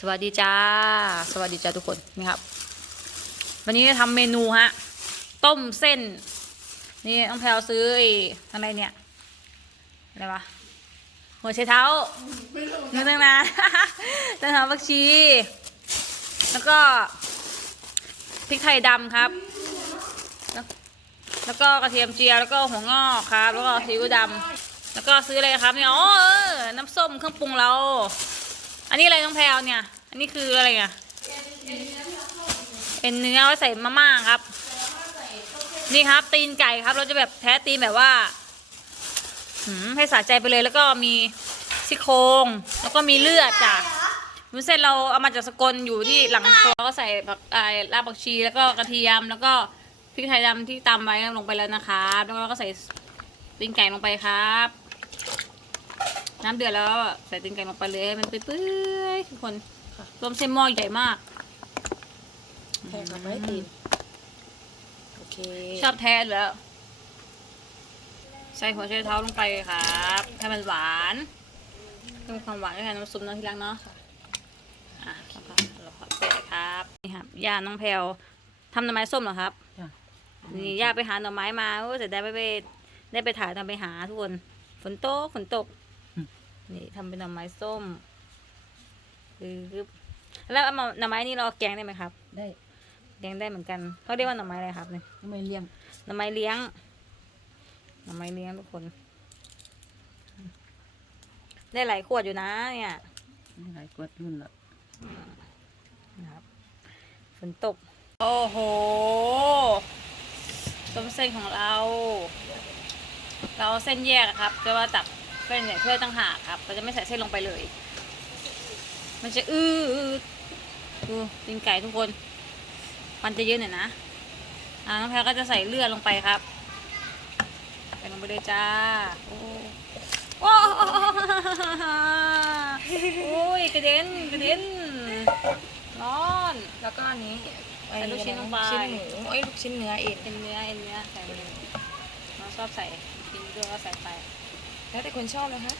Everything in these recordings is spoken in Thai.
สวัสดีจ้า สวัสดีจ้าทุกคนนี่ครับ วันนี้จะทำเมนูฮะ ต้มเส้น นี่ต้องแพลวซื้ออะไรเนี่ย อะไรวะ หัวไชเท้านึกตั้งนานต้นหอมผักชี แล้วก็พริกไทยดำครับ แล้วก็กระเทียมเจียว แล้วก็หัวงอกครับ แล้วก็ซีอิ๊วดำแล้วก็ซื้ออะไรครับเนี่ย อ๋อ น้ำส้มเครื่องปรุงเรา อันนี้อะไรน้องแพลวเนี่ย อันนี้คืออะไรอะ เป็นเนื้อไว้ใส่มาม่าครับ นี่ครับ ตีนไก่ครับ เราจะแบบแท้ตีนแบบว่าหืมให้สะใจไปเลยแล้วก็มีซี่โครงแล้วก็มีเลือดจ้ะวุ้นเส้นเราเอามาจากสกลอยู่ที่หลังครัวก็ใส่ผักไอ้รากผักชีแล้วก็กระเทียมแล้วก็พริกไทยดำที่ตำไว้ลงไปแล้วนะครับแล้วเราก็ใส่ตีนไก่ลงไปครับ น้ำเดือดแล้วใส่ตีนไก่ลงไปเลยให้มันเปื่อยๆทุกคนต้มเส้นหม้อใหญ่มากแทงกับไม้ตีนโอเคชอบแท้อยู่แล้ว ใส่หัวไชเท้าลงไปครับให้มันหวานเพิ่มความหวานด้วยกันน้ำซุปเน้ำที่รักเนาะอะแล้วก็เราขอเปรี้ยวครับนี่ครับย่าน้องแพลวทำหน่อไม้ส้มเหรอครับจ้ะนี่ย่าไปหาหน่อไม้มาโอ้เสร็จได้ไปไปได้ไปถ่ายทำไปหาทุกคนฝนตกฝนตก นี่ทำเป็นหน่อไม้ส้มคือแล้วเอามาหน่อไม้นี่เราแกงได้ไหมครับ ได้แกงได้เหมือนกันเขาเรียกว่าหน่อไม้อะไรครับเนี่ยทำไมเลี้ยงหน่อไม้เลี้ยงหน่อไม้เลี้ยงทุกคน ได้หลายขวดอยู่นะเนี่ยมีหลายกวดรุ่นละนะครับฝนตก โอ้โหต้มเส้นของเรา เราเอาเส้นแยกอะครับจะว่าตับ เส้นเนี่ยเพื่อตั้งหากครับเราจะไม่ใส่เส้นลงไปเลย มันจะอื้ออื้อดูตีนไก่ทุกคนมันจะเยอะหน่อยนะอ่าน้องแพรก็จะใส่เลือดลงไปครับใส่ลงไปเลยจ้าโอ้โอ้โอ้ยกระเด็นกระเด็นร้อนแล้วก็อันนี้ใส่ลูกชิ้นลงไปชิ้นหมูเอ้ยลูกชิ้นเนื้อเองเอ็นเนื้อเอ็นเนื้อใส่ไปเลยน้องชอบใส่กินด้วยก็ใส่ไป แล้วแต่คนชอบนะคะ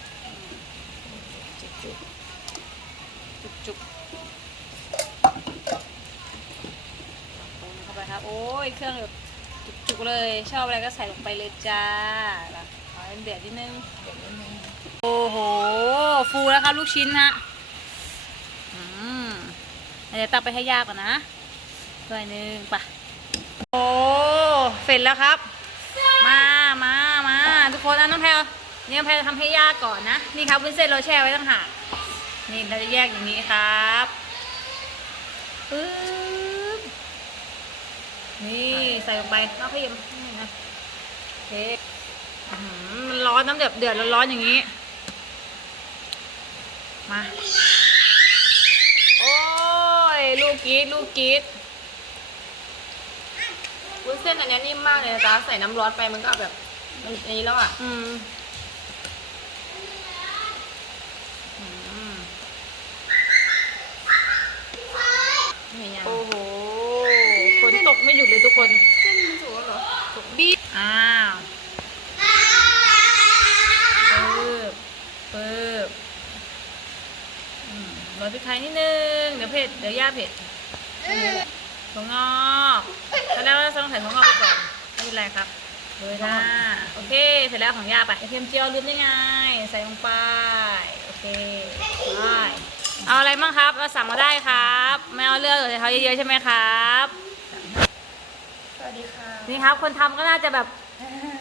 จุ๊บจุกจุกคนเข้าไปครับ โอ้ย เครื่องแบบจุกจุกเลย ชอบอะไรก็ใส่ลงไปเลยจ้าแล้วขอให้เดือดนิดนึงๆเดี๋ยวนิดนึง โอ้โห ฟูแล้วครับลูกชิ้นฮะอืมเดี๋ยวตักไปให้ยากก่อนนะด้วยหนึ่งไปะโอ้ เสร็จแล้วครับ มา มา มา ทุกคนนะน้องแพล วนี่น้องแพลวจะทำให้ยากก่อนนะ นี่ครับวุ้นเส้นเราแช่ไว้ตั้งหากนี่เราจะแยกอย่างนี้ครับปึ๊บนี่ใส่ลงไปแล้วขยำนี่นะโอเคอื้อหือมันร้อนน้ำเดือดเดือดร้อนๆอย่างนี้ มา โอ้ย ลูกกรีดลูกกรีดวุ้นเส้นอันนี้นิ่มมากเลยนะจ๊ะใส่น้ำร้อนไปมันก็แบบมันอันนี้แล้วอะ อืมอืม นี่ไง โอ้โห ฝน ตกไม่หยุดเลยทุกคน เส้นมันสุกแล้วเหรอสุกบีอ้าวปึ๊บปึ๊บอืมโรยพริกไทยนิดนึง เดี๋ยวเผ็ด เดี๋ยวย่าเผ็ดถั่วงอกตอนแรกเราต้องใส่ถั่วงอกไปก่อน ไม่เป็นไรครับเลยนะโอเค เสร็จแล้วของย่าไปกระเทียมเจียวลืมได้ไง ใส่ลงไป โอเคได้เอาอะไรบ้างครับ เราสั่งมาได้ครับ ไม่เอาเลือกใส่เขาเยอะๆใช่ไหมครับสวัสดีค่ะ นี่ครับ คนทำก็น่าจะแบบ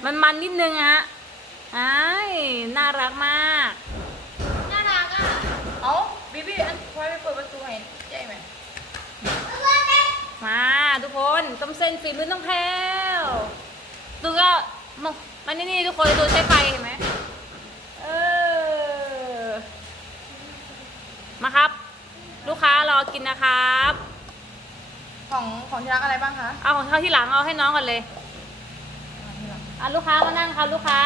มันมันๆนิดนึงอะฮะอ้ายน่ารักมาก น่ารักอะ เอ้าบีบี้อันพลอยไปเปิดประตูให้ใช่ไหมมาทุกคนต้มเส้นฝีมือน้องแพลวดูก็มามันนี่นี่ทุกคนดูใช้ไฟเห็นไหมเออ มาครับ ลูกค้ารอกินนะครับ ของของที่รักอะไรบ้างคะเอาของเขาที่หลังเอาให้น้องก่อนเลยอะลูกค้ามานั่งครับลูกค้า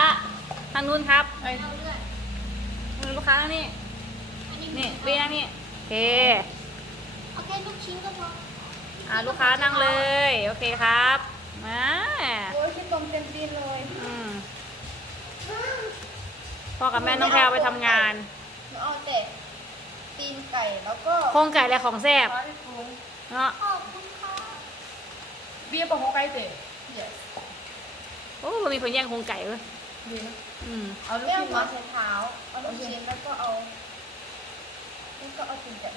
ทางนู้นครับเอ้ยลูกค้านั่งนี่นี่ปีนั่งนี่โอเคโอเคลูกชิ้นก็พออะลูกค้านั่งเลยโอเคครับมาโอ้ยคิดตรงเต็มตีนเลยอืมพ่อกับแม่น้องแพลวไปทำงาน หนูเอาแต่ตีนไก่แล้วก็โครงไก่และของแซ่บซอสที่ปรุงเนาะ ขอบคุณค่ะ เบียร์บอกของไก่เตะ yes โอ้มันมีคนแย่งโครงไก่เว้ยดีนะอืม เอาลูกชิ้นมาใส่เท้าเอาลูกชิ้นแล้วก็เอาแล้วก็เอาตีนไก่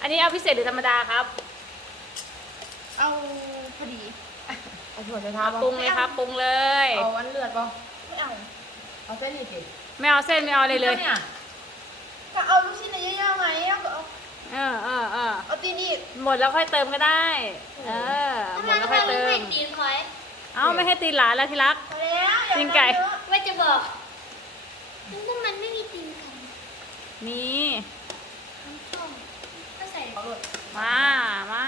อันนี้เอาพิเศษหรือธรรมดาครับเอาพอดีเอาถั่วใส่เท้าปรุงเลยครับปรุงเลย เอาวันเลือดป่ะไม่เอาเอาเส้นนี่สิไม่เอาเส้นไม่เอาอะไรเลยนี่ก็เอาลูกชิ้นเยอะๆไหมเอาก็เอา เออเออเออเอาตีนอีกหมดแล้วค่อยเติมก็ได้ เออหทำมไมดแล้วทำไมค่อยมึเติงให้มตีนคอยเอ้าไม่ให้ตีนหลานแล้วที่รักพอแล้วอย่าตีนไก่ทำเยอะไม่จะบอกมันก็มันไม่มีตีนไก่นี่ทั้งช่องก็ใส่เอาเลยมามา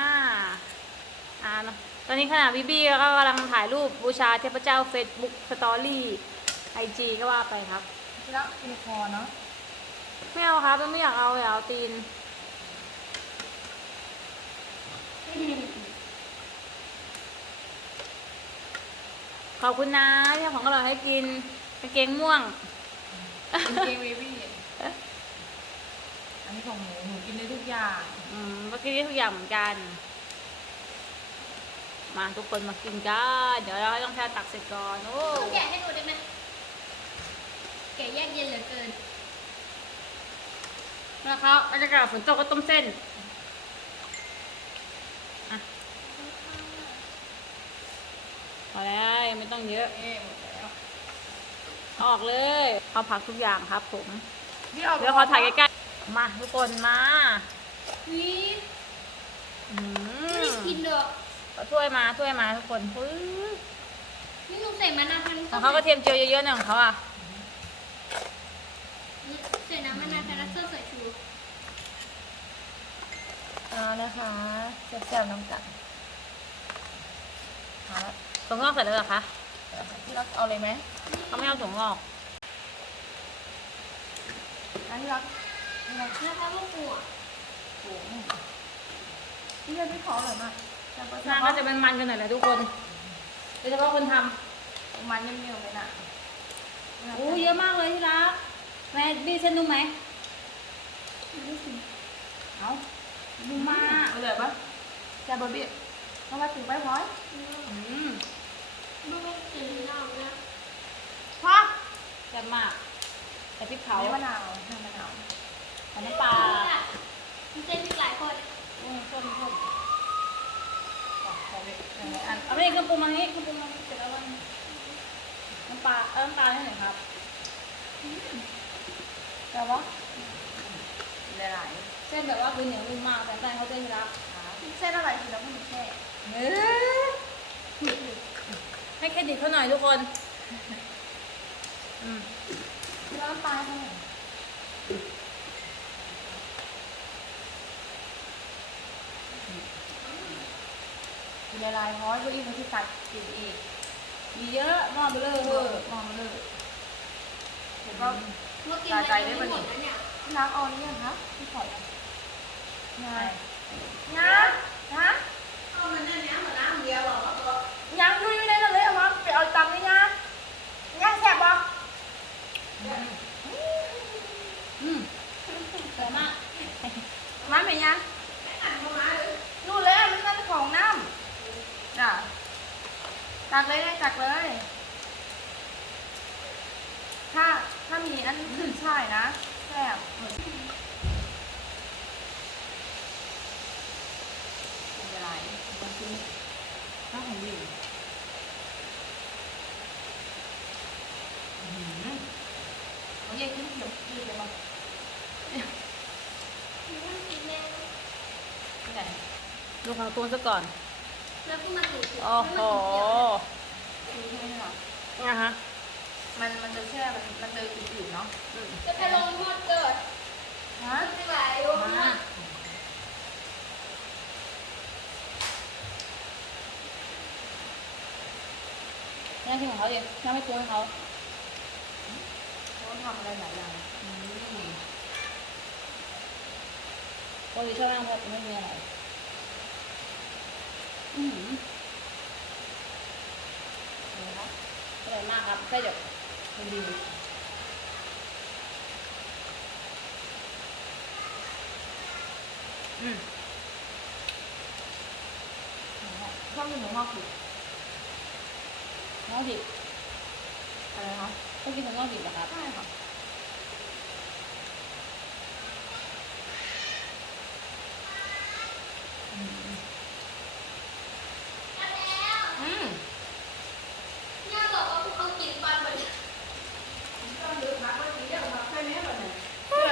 อ่าเนอะตอนนี้ขณะบีบี้ก็กำลังถ่ายรูปบูชาเทพเจ้า Facebook Story IG ก็ว่าไปครับ ที่รักกินคอเนาะไม่เอาครับไม่อยากเอาอยากเอาตีน ขอบคุณนะที่ทำของอร่อยให้กินกางเกงม่วงกินเกงเบบี้อันนี้ของหนูหนูกินได้ทุกอย่าง อืมก็กินได้ทุกอย่างเหมือนกัน มาทุกคนมากินกันเดี๋ยวเราให้ต้องแช่ตักเสร็จก่อนโอ้ต้องแกะให้ดูได้ไหมแกะแยกเย็นเหลือเกินนะครับบรรยากาศฝนตกก็ต้มเส้น พอแล้วยังไม่ต้องเยอะเอ๊ะหมดแล้วเอาออกเลย เอาผักทุกอย่างครับ ผมพี่เอาเดี๋ยวขอถ่ายใกล้ๆมาทุกคนมาวิอืไม่ได้กินหรอกเอาถ้วยมาถ้วยมาทุกคนปึ๊บนี่หนูใส่มะนาวทันของเขาก็เทียมเจียวเยอะๆหน่อยของเขาอะใส่น้ำมะนาวทันแล้วก็ใส่ชูเอานะคะแซ่บๆน้ำกัดหาแล้ว ถั่วงอกเสร็จแล้วเหรอคะพี่รักเอาเลยไหมเขาไม่เอาถั่วงอก อันที่รักพี่รักแล้วแพ้พวกหัวสูงพี่รักพี่ขออร่อยมากแต่ก็หน้าก็จะเป็นมันกันหน่อยแหละทุกคนโดยเฉพาะคนทมันเนียวๆเลยน่ะำอู้เยอะมากเลยที่รักแม่บี้เส้นนุ่มไหมเอานุ่มมาก เอาเลยปะแซ่บบะบี้ต้องมาถึงไปพร้อยอืม ไม่ต้องกินน้ำนะพ่อแซ่บมาก แต่พริกเผาเอามะนาวน้ำมะนาวกับน้ำปลามันเส้นมีหลายคนอืมส้มส้มขอขอเด็กหลายๆอันเอาไปเครื่องปรุงมานี้เครื่องปรุงมานี้เสร็จแล้ววันน้ำปลาเอาน้ำปลาให้หน่อยครับแต่ว่าหลายเส้นแบบว่าคือเหนียวนุ่มมากแต่แป้งเขาเส้นที่รักๆเส้นอะไรทีแล้วมันแค่ เออให้ เครดิตเขาหน่อยทุกคนอืมที่ร้านปลาเท่าไหร่กินละลายร้อยก็อีกมันที่ตัดกินอีก มีเยอะมากไปเลยเอเอออมองมาเลยเห็นว่าเมื่อกินไปยังไม่หมดแล้วเนี่ยล้างออนหรือยังคะพี่ขอยงานงานะเอามันนั่นเนี่ยเหมือนน้ำเดียวหรอ ยังอยู่อยู่ในนั้นเลยเอามาไปเอาตำนี่นะย่างแซ่บบ่ อืมสวยมาก มาไหมยังนู่นเลยมันนั่นของน้ำน่ะตักเลยได้ตักเลย ถ้าถ้ามีอันขึ้นช่ายนะแซ่บเหมือนเป็นอะไรมันคือข้าวของดีอื้อหือ เอาเย่ขึ้นเขียวยืดเลยมั้งที่ไหนดูของตัวซะก่อน แล้วก็มาถูโอ้โหซื้อใช่ไหมล่ะนะฮะ มันมันจะแช่มันมันเจออื่นๆเนาะอืมจะไปลงโทษเกิดฮะไม่ไหวลงโทมาษย่างที่ของเขาดิย่างไม่ปรุงให้เขาเขา ทำอะไรหลายอย่างอืมปกติชอบย่างแบบไม่มีอะไรอืมเห็นไหมอร่อยมากครับแค่เดี๋ยวมันดีอืมชอบกินหมูงอกดิบงอกดิบอะไรคะ ก็กินแต่งอกดิบเหรอครับใช่ค่ะอืม ย่าบอกว่าพวกเขากินปันหมด เพื่อ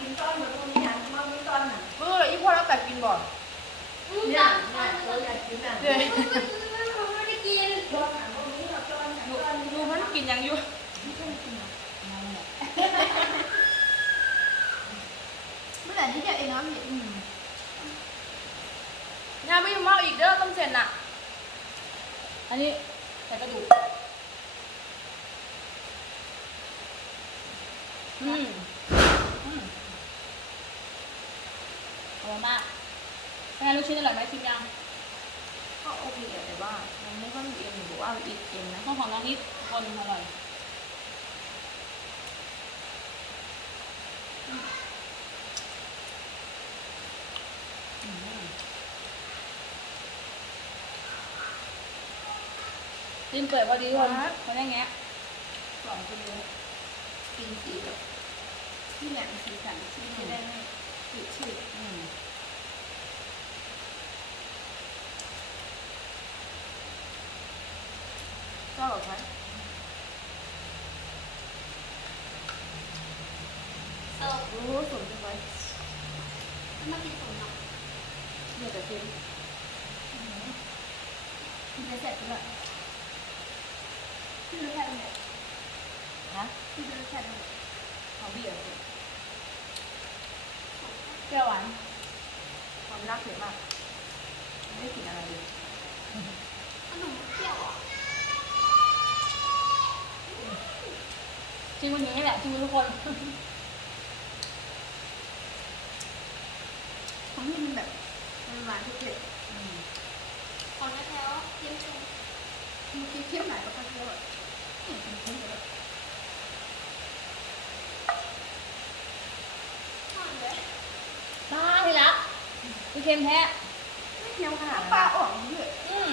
กินต้อนเหมือนตรงนี้หันมาไม่ต้อนน่ะ เพื่ออีพ่อแล้วแต่กินบ่ อืม เนี่ย จับ เนี่ยเราอยากกินน่ะ เดี๋ยว ไม่ได้กิน ต้อนหันตรงนี้เราต้อนหันต้อนนี่ ดูมันกินยังอยู่เมื่อไหร่ที่ เดียวเองนะพี่ย่าไม่ยุ่งมากอีกเด้อต้มเสร็จน่ะ อันนี้ใส่กระดูก อืมอืมอร่อยมากเป็นไงลูกชิ้นอร่อยไหมชิมยังก็โอเคแต่ว่ามันไม่ค่อยมีเอ็นหรือว่าอีกเอ็นนะต้องของน้องนิดคนอร่อย จิ้มเปิดพอดีคนคนได้แงะสองคนเลยกินสีแบบที่เนี่ยสีสันที่จะได้ไม่ติดชื่ออืมชอบแบบไหมเออรู้สนจังเลยมากินผมหน่อยเดี๋ยวจะกินกินไปเสร็จแล้ว พี่รู้แค่ไหนนะพี่รู้แค่ไหนเขาเบียร์เปรี้ยวหวานความรักเยอะมาก ไม่ได้กินอะไรเลยขนมเปรี้ยวอะชิมวันนี้แหละชิมทุกคนของนี่มันแบบมันหวานเผ็ดของน้าแท้วเค็ม เมื่อกี้เคี่ยวไหนก็ค่อยเคี่ยวอะอืมมันเค็มแบบๆห่อนเลยบ้าทีละพี่เค็มแท้ไม่เคี่ยวขนาดนั้นปลาออกเยอะอืม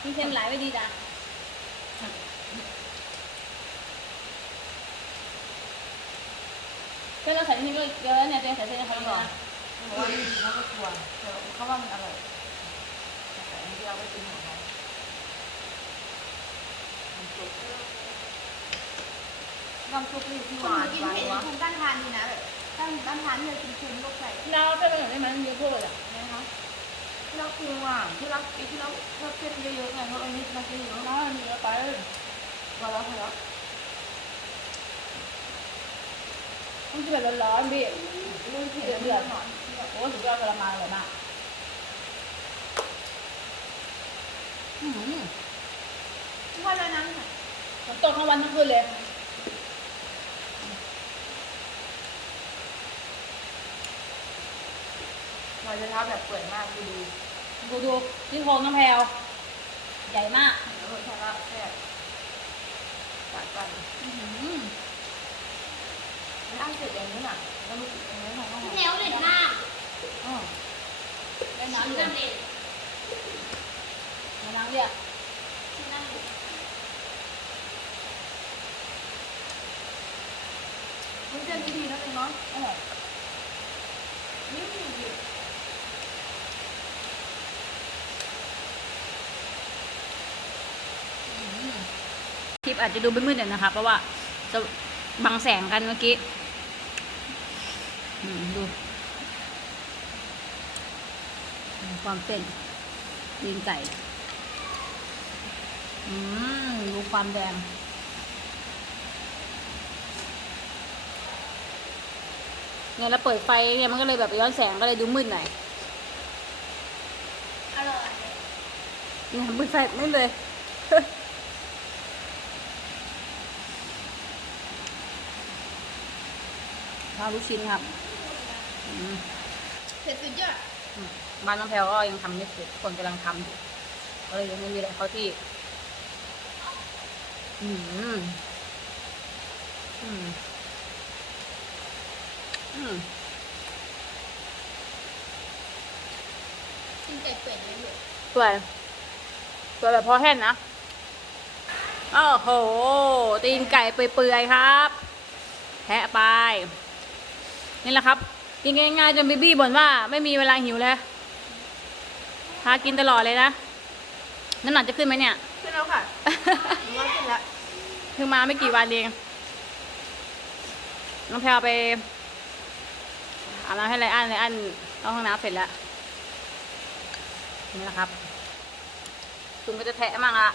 พี่เค็มหลายไม่ดีจ้ะเส้นเราใส่ที่นี่ก็เยอะเนี่ยเจ๊ใส่เส้นให้เขาเยอะนะเพราะว่าเขาก็กลัวแต่เขาว่ามันอร่อยแต่อันนี้เราไม่กินของเขา น้ำซุปนี่ที่หคนวานกินหวานเผ็ดวะภูมิต้านทานดีนะแบบต้านต้านทานที่เรากินเค็มลูกใส่เราเส้นมันแบบนี้มันเยอะพูดอะนะคะที่รักคือว่าที่รักไอ้ที่รักชอบเส้นเยอะๆไงเพราะอันนี้รักเยอะน้อยมันเยอะไปๆพอแล้วพอแล้วต้องกินแบบร้อนๆพี่เรื่องเผ็ดเดือดหน่อยโอ้สุดยอดกระมังเลยมากอืม ว่าแล้วนั้นค่ะฝนตกทั้งวันทั้งคืนเลยเราจะเท้าแบบเปื่อยมากดูดูดูดูที่โครงน้องแพลวใหญ่มากแล้วรสชาติแซ่บจัดกันอื้อหือไม่อ้างเสร็จอย่างนี้น่ะแล้วรู้สึกอย่างนี้หน่อยก็หอมแนวเล่นหน้าอ๋อได้น้ำชิ้นอยู่น้ำเล่นน้ำเรียก ชิ้นน้ำเล่น มันเส้นดีๆนะเองเนาะออยนี่ดีคลิปอาจจะดูไม่มืดหน่อยนะคะ เพราะว่าจะบังแสงกันเมื่อกี้ดู ความเส้นตีนไก่ อืม ดูความแดง เนี่ยแล้วเปิดไฟเนี่ยมันก็เลยแบบย้อนแสงก็เลยดูมืดหน่อยอร่อยเนี่ยมืดไฟมืดเลยข้าวลูกชิ้นครับอืมเผ็ดสุดยอดอืมบ้านน้องแพลวก็ยังทำไม่เสร็จคนกำลังทำอยู่ก็เลยยังไม่มีอะไรเข้าที่ อืม อืมอืม กินไก่เปื่อยเลยลูกสวยสวยแบบพอแห้งนะโอ้โห ตีนไก่เปื่อยๆครับแทะไป นี่แหละครับกินง่ายๆจนบีบี้บ่นว่าไม่มีเวลาหิวเลยพากินตลอดเลยนะน้ำหนักจะขึ้นไหมเนี่ย ขึ้นแล้วค่ะหนูว่าขึ้นแล้วเพิ่งมาไม่กี่วันเองน้องแพลวไป อาบน้ำให้ไรอันไรอันเอาห้องน้ำเสร็จแล้วนี่แหละครับคุณก็จะแทะมั่งละ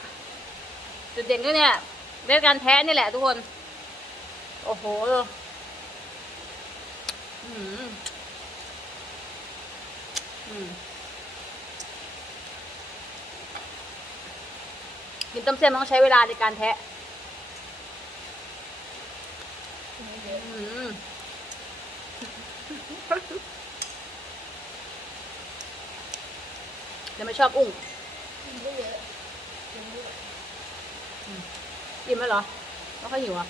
จุดเด่นก็เนี่ยเรื่องการแทะนี่แหละทุกคน โอ้โหอืมอืมกินต้มเส้นมันต้องใช้เวลาในการแทะอืม เดี๋ยวไม่ชอบอุ้งกินได้เยอะกินได้เยอะอิ่มแล้วเหรอไม่ค่อยหิวอะ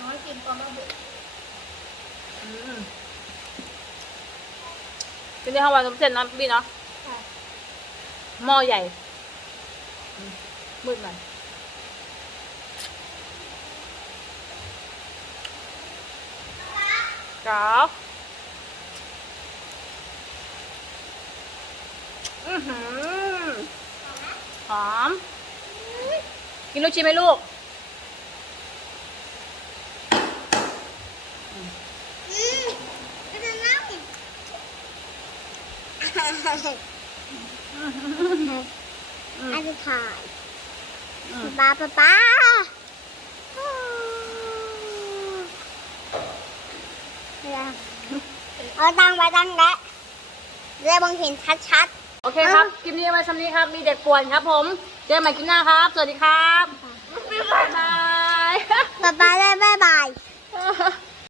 น้อยกินตอนมาเบื่ออืมกินได้ทั้งวันต้มเส้นนะพี่เนาะค่ะหม้อใหญ่อืมมืดหน่อย ครับอือหือหอม กินลูกชิ้นไหมลูกอันสุดท้ายอืมป้าป้า เอาตั้งไว้ตั้งแล้วได้มองเห็นชัดโอเคครับ คลิปนี้ไว้ชำนี้ครับ มีเด็กป่วนครับผม เจอกัใหม่คลิปหน้าครับ สวัสดีครับ บ๊ายบายบ๊ายบาย